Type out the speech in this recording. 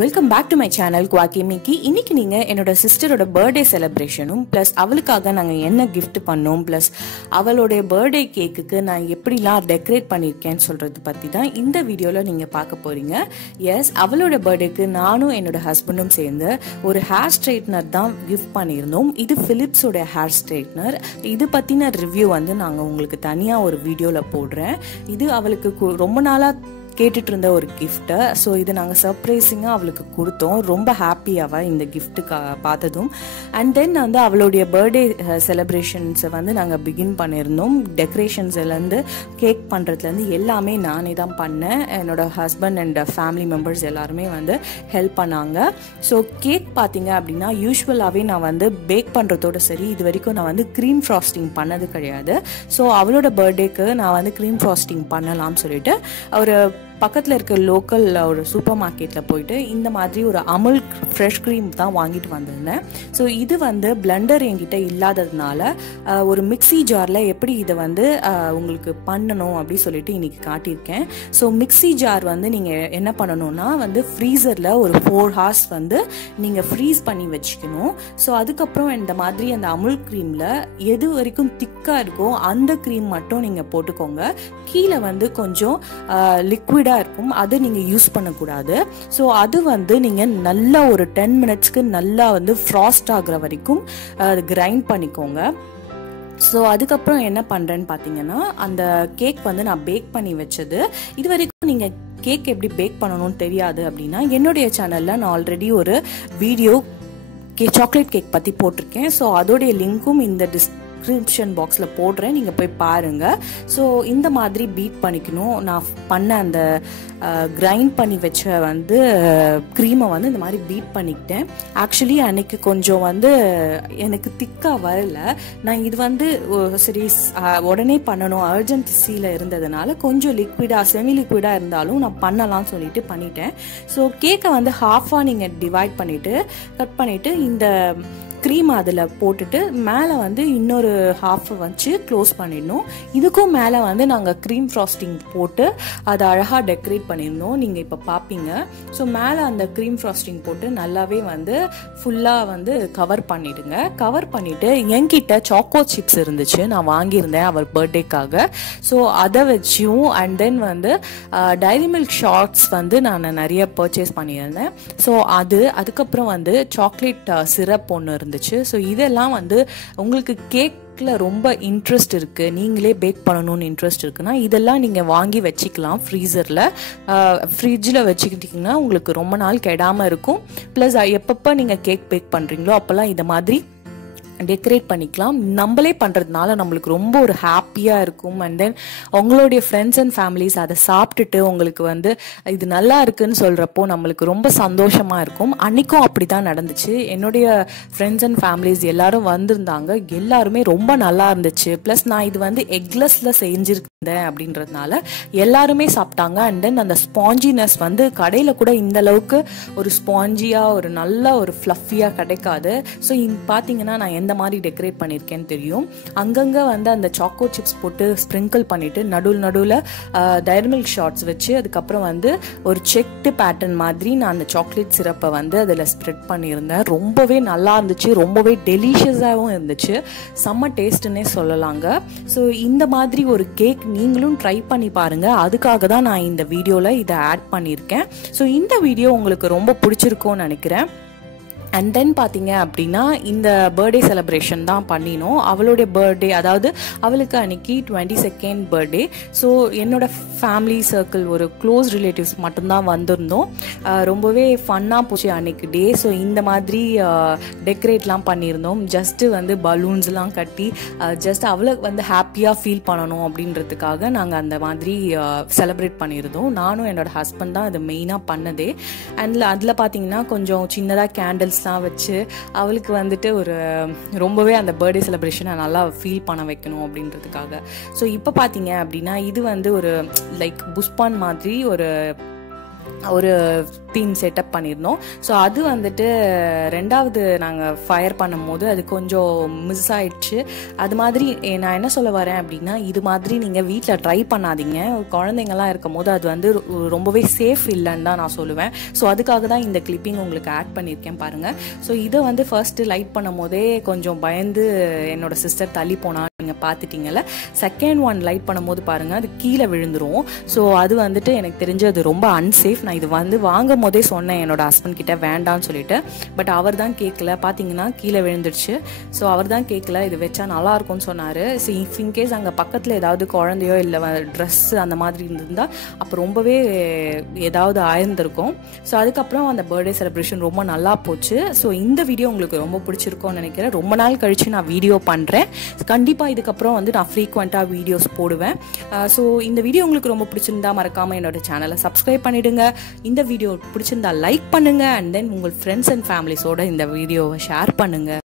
Welcome back to my channel Quirky Meeky. இன்னைக்கு நீங்க என்னோட சிஸ்டரோட பர்த்டே செலிப்ரேஷனும் பிளஸ் அவளுக்காக நாங்க என்ன கிஃப்ட் பண்ணோம் பிளஸ் அவளோட பர்த்டே கேக்குக்கு நான் எப்படிலாம் டெக்கரேட் பண்ணிருக்கேன்னு சொல்றது பத்தி தான் இந்த வீடியோல நீங்க பார்க்க போறீங்க. எஸ், அவளோட பர்த்டேக்கு நானும் என்னோட ஹஸ்பண்டும் சேர்ந்து ஒரு ஹேர் ஸ்ட்ரைட்னர் தான் கிஃப்ட் பண்ணியிருந்தோம். இது பிலிப்ஸோட ஹேர் ஸ்ட்ரைட்னர். இது பத்தின ரிவ்யூ வந்து நாங்க உங்களுக்கு தனியா ஒரு வீடியோல போடுறேன். இது அவளுக்கு ரொம்ப நாளா கேட்டுட்டு இருந்த ஒரு கிஃப்ட். ஸோ இது நாங்கள் சர்ப்ரைஸிங்காக அவளுக்கு கொடுத்தோம். ரொம்ப ஹாப்பியாவா இந்த கிஃப்ட்டு பார்த்ததும். அண்ட் தென் வந்து அவளுடைய பர்த்டே செலிப்ரேஷன்ஸை வந்து நாங்கள் பிகின் பண்ணியிருந்தோம். டெக்கரேஷன்ஸ்லேருந்து கேக் பண்ணுறதுலேருந்து எல்லாமே நானே தான் பண்ணேன். என்னோட ஹஸ்பண்ட் அண்ட் ஃபேமிலி மெம்பர்ஸ் எல்லாருமே வந்து ஹெல்ப் பண்ணாங்க. ஸோ கேக் பார்த்தீங்க அப்படின்னா யூஸ்வலாகவே நான் வந்து பேக் பண்ணுறதோட சரி, இது வரைக்கும் நான் வந்து க்ரீம் ஃப்ராஸ்டிங் பண்ணது கிடையாது. ஸோ அவளோட பர்த்டேக்கு நான் வந்து க்ரீம் ஃப்ராஸ்டிங் பண்ணலாம்னு சொல்லிட்டு ஒரு பக்கத்தில் இருக்க லோக்கல் ஒரு சூப்பர் மார்க்கெட்டில் போயிட்டு இந்த மாதிரி ஒரு அமுல் ஃப்ரெஷ் க்ரீம் தான் வாங்கிட்டு வந்திருந்தேன். ஸோ இது வந்து பிளெண்டர் என்கிட்ட இல்லாததுனால ஒரு மிக்சி ஜாரில் எப்படி இதை வந்து உங்களுக்கு பண்ணணும் அப்படின்னு சொல்லிட்டு இன்னைக்கு காட்டியிருக்கேன். ஸோ மிக்சி ஜார் வந்து நீங்கள் என்ன பண்ணணும்னா வந்து ஃப்ரீசரில் ஒரு 4 hours வந்து நீங்கள் ஃப்ரீஸ் பண்ணி வச்சுக்கணும். ஸோ அதுக்கப்புறம் இந்த மாதிரி அந்த அமுல் க்ரீமில் எது வரைக்கும் திக்காக இருக்கோ அந்த க்ரீம் மட்டும் நீங்கள் போட்டுக்கோங்க. கீழே வந்து கொஞ்சம் லிக்விட் இருக்கும், அது நீங்க யூஸ் பண்ணக்கூடாது. ஸோ அது வந்து நீங்க நல்லா ஒரு 10 minutesக்கு நல்லா வந்து ஃப்ராஸ்ட் ஆகுற வரைக்கும் கிரைண்ட் பண்ணிக்கோங்க. ஸோ அதுக்கப்புறம் என்ன பண்ணுறேன்னு பார்த்தீங்கன்னா, அந்த கேக் வந்து நான் பேக் பண்ணி வச்சது. இது வரைக்கும் நீங்கள் கேக் எப்படி பேக் பண்ணணும்னு தெரியாது அப்படின்னா என்னுடைய சேனலில் நான் ஆல்ரெடி ஒரு வீடியோ சாக்லேட் கேக் பற்றி போட்டிருக்கேன். ஸோ அதோடைய லிங்க்கும் இந்த டிஸ்கிரிப்ஷன் பாக்ஸில் போடுறேன், நீங்கள் போய் பாருங்கள். ஸோ இந்த மாதிரி பீட் பண்ணிக்கணும். நான் பண்ண அந்த கிரைண்ட் பண்ணி வச்ச வந்து க்ரீமை வந்து இந்த மாதிரி பீட் பண்ணிக்கிட்டேன். ஆக்சுவலி அன்னைக்கு கொஞ்சம் வந்து எனக்கு திக்காக வரல. நான் இது வந்து சரி உடனே பண்ணணும் அர்ஜென்சியில் இருந்ததுனால கொஞ்சம் லிக்விடாக செமி லிக்விடாக இருந்தாலும் நான் பண்ணலாம்னு சொல்லிட்டு பண்ணிட்டேன். ஸோ கேக்கை வந்து ஹாஃபாக நீங்கள் டிவைட் பண்ணிவிட்டு கட் பண்ணிவிட்டு இந்த க்ரீம் அதில் போட்டுட்டு மேலே வந்து இன்னொரு ஹாஃபை வச்சு க்ளோஸ் பண்ணிடணும். இதுக்கும் மேலே வந்து நாங்கள் க்ரீம் ஃப்ராஸ்டிங் போட்டு அதை அழகாக டெக்கரேட் பண்ணியிருந்தோம். நீங்கள் இப்போ பார்ப்பீங்க. ஸோ மேலே அந்த க்ரீம் ஃப்ராஸ்டிங் போட்டு நல்லாவே வந்து ஃபுல்லாக வந்து கவர் பண்ணிடுங்க. கவர் பண்ணிவிட்டு என்கிட்ட சாக்கோ சிப்ஸ் இருந்துச்சு, நான் வாங்கியிருந்தேன் அவர் பர்த்டேக்காக. ஸோ அதை வச்சும் அண்ட் தென் வந்து டைரி மில்க் ஷார்ட்ஸ் வந்து நான் நிறைய பர்ச்சேஸ் பண்ணியிருந்தேன். ஸோ அதுக்கப்புறம் வந்து சாக்லேட் சிரப் ஒன்று இருந்துச்சு. ஸோ இதெல்லாம் வந்து உங்களுக்கு கேக்ல ரொம்ப இன்ட்ரெஸ்ட் இருக்கு, நீங்களே பேக் பண்ணணும்னு இன்ட்ரெஸ்ட் இருக்குன்னா இதெல்லாம் நீங்க வாங்கி வச்சுக்கலாம். ஃப்ரிட்ஜில் வச்சுக்கிட்டீங்கன்னா உங்களுக்கு ரொம்ப நாள் கெடாம இருக்கும். பிளஸ் எப்பப்போ நீங்க கேக் பேக் பண்றீங்களோ அப்பெல்லாம் இதை மாதிரி டெக்கரேட் பண்ணிக்கலாம். நம்மளே பண்ணுறதுனால நம்மளுக்கு ரொம்ப ஒரு ஹாப்பியாக இருக்கும். அண்ட் தென் உங்களுடைய ஃப்ரெண்ட்ஸ் அண்ட் ஃபேமிலிஸ் அதை சாப்பிட்டுட்டு உங்களுக்கு வந்து இது நல்லா இருக்குன்னு சொல்கிறப்போ நம்மளுக்கு ரொம்ப சந்தோஷமாக இருக்கும். அன்றைக்கும் அப்படி தான் நடந்துச்சு. என்னுடைய ஃப்ரெண்ட்ஸ் அண்ட் ஃபேமிலிஸ் எல்லாரும் வந்திருந்தாங்க, எல்லாருமே ரொம்ப நல்லா இருந்துச்சு. ப்ளஸ் நான் இது வந்து எக்லெஸ்ல செஞ்சுருந்தேன் அப்படின்றதுனால எல்லாருமே சாப்பிட்டாங்க. அண்ட் தென் அந்த ஸ்பாஞ்சினஸ் வந்து கடையில் கூட இந்த அளவுக்கு ஒரு ஸ்பாஞ்சியாக ஒரு நல்ல ஒரு ஃப்ளஃபியாக கிடைக்காது. ஸோ பார்த்தீங்கன்னா நான் எந்த மாதிரி டெக்கரேட் பண்ணியிருக்கேன்னு தெரியும். அங்கங்கே வந்து அந்த சாக்கோ சிப்ஸ் போட்டு ஸ்ப்ரிங்கிள் பண்ணிட்டு நடுவில் டைரி மில்க் ஷார்ட்ஸ் வச்சு அதுக்கப்புறம் வந்து ஒரு செக்டு பேட்டர்ன் மாதிரி நான் அந்த சாக்லேட் சிரப்பை வந்து அதில் ஸ்ப்ரெட் பண்ணியிருந்தேன். ரொம்பவே நல்லா இருந்துச்சு, ரொம்பவே டெலிஷியஸாகவும் இருந்துச்சு, செம்ம டேஸ்ட்டுன்னே சொல்லலாங்க. ஸோ இந்த மாதிரி ஒரு கேக் நீங்களும் ட்ரை பண்ணி பாருங்க. அதுக்காக தான் நான் இந்த வீடியோவில் இதை ஆட் பண்ணியிருக்கேன். ஸோ இந்த வீடியோ உங்களுக்கு ரொம்ப பிடிச்சிருக்கும்னு நினைக்கிறேன். அண்ட் தென் பார்த்தீங்க அப்படின்னா இந்த பர்த்டே செலிப்ரேஷன் தான் பண்ணினோம். அவளுடைய பர்த்டே, அதாவது அவளுக்கு அன்னைக்கு 22nd பர்த்டே. ஸோ என்னோட ஃபேமிலி சர்க்கிள் ஒரு க்ளோஸ் ரிலேட்டிவ்ஸ் மட்டும்தான் வந்திருந்தோம். ரொம்பவே ஃபன்னாக போச்சு அன்னைக்கு டே. ஸோ இந்த மாதிரி டெக்கரேட்லாம் பண்ணியிருந்தோம். ஜஸ்ட்டு வந்து பலூன்ஸ்லாம் கட்டி ஜஸ்ட் அவளுக்கு வந்து ஹாப்பியாக ஃபீல் பண்ணணும் அப்படின்றதுக்காக நாங்கள் அந்த மாதிரி செலிப்ரேட் பண்ணியிருந்தோம். நானும் என்னோட ஹஸ்பண்ட் தான் அது மெயினாக பண்ணதே. அண்ட் அதில் பார்த்தீங்கன்னா கொஞ்சம் சின்னதாக கேண்டில்ஸ் வச்சு அவளுக்கு வந்துட்டு ஒரு ரொம்பவே அந்த பர்த்டே செலிப்ரேஷனை நல்லா ஃபீல் பண்ண வைக்கணும் அப்படின்றதுக்காக. ஸோ இப்போ பார்த்தீங்க அப்படின்னா இது வந்து ஒரு லைக் புஷ்பான் மாதிரி ஒரு ஒரு தீம் செட்டப் பண்ணியிருந்தோம். ஸோ அது வந்துட்டு ரெண்டாவது நாங்கள் ஃபயர் பண்ணும்போது அது கொஞ்சம் மிஸ் ஆயிடுச்சு. அது மாதிரி நான் என்ன சொல்ல வரேன் அப்படின்னா, இது மாதிரி நீங்கள் வீட்டில் ட்ரை பண்ணாதீங்க. குழந்தைங்கள்லாம் இருக்கும் போது அது வந்து ரொம்பவே சேஃப் இல்லைன்னு தான் நான் சொல்லுவேன். ஸோ அதுக்காக தான் இந்த கிளிப்பிங் உங்களுக்கு ஆட் பண்ணியிருக்கேன் பாருங்கள். ஸோ இதை வந்து ஃபர்ஸ்ட்டு லைட் பண்ணும் போதே கொஞ்சம் பயந்து என்னோட சிஸ்டர் தள்ளி போனா நீங்கள் பார்த்துட்டீங்கல்ல. செகண்ட் ஒன் லைட் பண்ணும்போது பாருங்கள் அது கீழே விழுந்துரும். ஸோ அது வந்துட்டு எனக்கு தெரிஞ்சு அது ரொம்ப அன்சேஃப். நான் இது வந்து வாங்கும் போதே சொன்னேன் என்னோட ஹஸ்பண்ட் கிட்ட வேண்டான்னு சொல்லிட்டு. பட் அவர் தான் கேட்கல. பார்த்தீங்கன்னா கீழே விழுந்துடுச்சு. ஸோ அவர் தான் கேட்கல, இது வச்சா நல்லா இருக்கும்னு சொன்னார். ஸோ இஃப் இன்கேஸ் அங்கே பக்கத்தில் ஏதாவது குழந்தையோ இல்லை ட்ரெஸ்ஸு அந்த மாதிரி இருந்திருந்தால் அப்போ ரொம்பவே ஏதாவது ஆயிருந்திருக்கும். ஸோ அதுக்கப்புறம் அந்த பர்த்டே செலிப்ரேஷன் ரொம்ப நல்லா போச்சு. ஸோ இந்த வீடியோ உங்களுக்கு ரொம்ப பிடிச்சிருக்கும்னு நினைக்கிறேன். ரொம்ப நாள் கழிச்சு நான் வீடியோ பண்ணுறேன். கண்டிப்பாக இதுக்கப்புறம் வந்து நான் ஃப்ரீக்வெண்ட்டாக வீடியோஸ் போடுவேன். ஸோ இந்த வீடியோ உங்களுக்கு ரொம்ப பிடிச்சிருந்தா மறக்காமல் என்னோட சேனலை சப்ஸ்கிரைப் பண்ணிடுங்க. இந்த வீடியோ பிடிச்சிருந்தா லைக் பண்ணுங்க. அண்ட் தென் உங்கள் ஃப்ரெண்ட்ஸ் அண்ட் ஃபேமிலிஸோட இந்த வீடியோவை ஷேர் பண்ணுங்க.